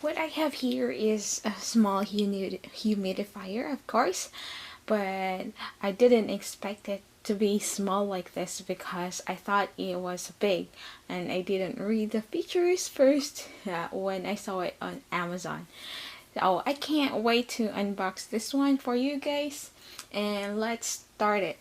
what I have here is a small humidifier, of course, but I didn't expect it to be small like this because I thought it was big and I didn't read the features first when I saw it on Amazon. So I can't wait to unbox this one for you guys, and let's start it.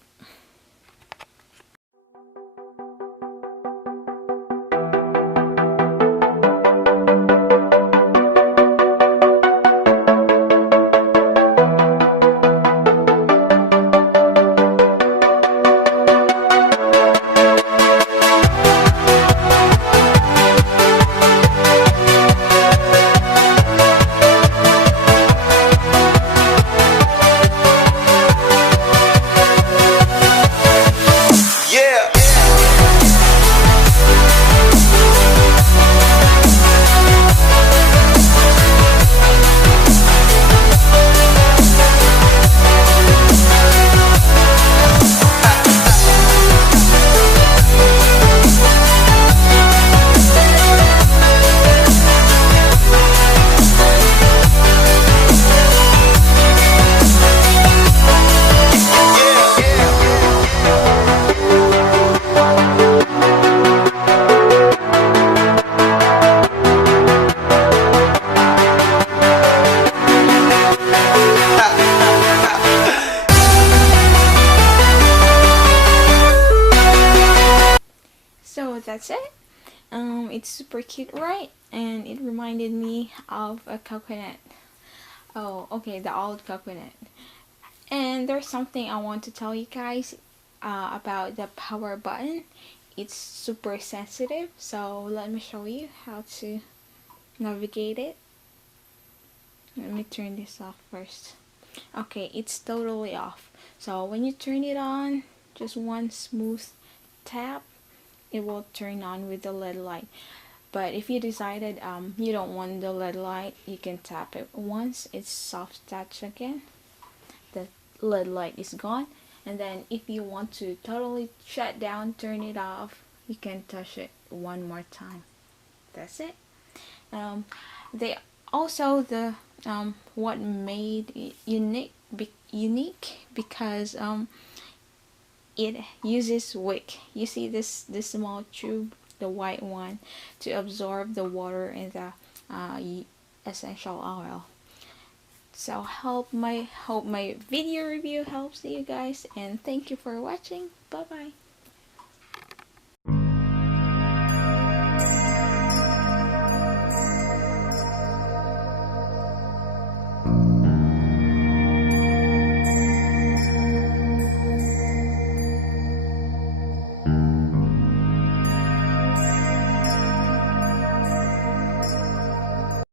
So that's it. It's super cute, right? And it reminded me of a coconut. Oh, okay, the old coconut. And there's something I want to tell you guys about the power button. It's super sensitive, so let me show you how to navigate it. Let me turn this off first. Okay, it's totally off. So when you turn it on, just one smooth tap, it will turn on with the LED light. But if you decided you don't want the LED light, you can tap it once. It's soft touch again. The LED light is gone. And then if you want to totally shut down, turn it off, you can touch it one more time. That's it. They also what made it unique because it uses wick. You see this small tube, the white one, to absorb the water and the essential oil. So hope my video review helps you guys, and thank you for watching. Bye bye.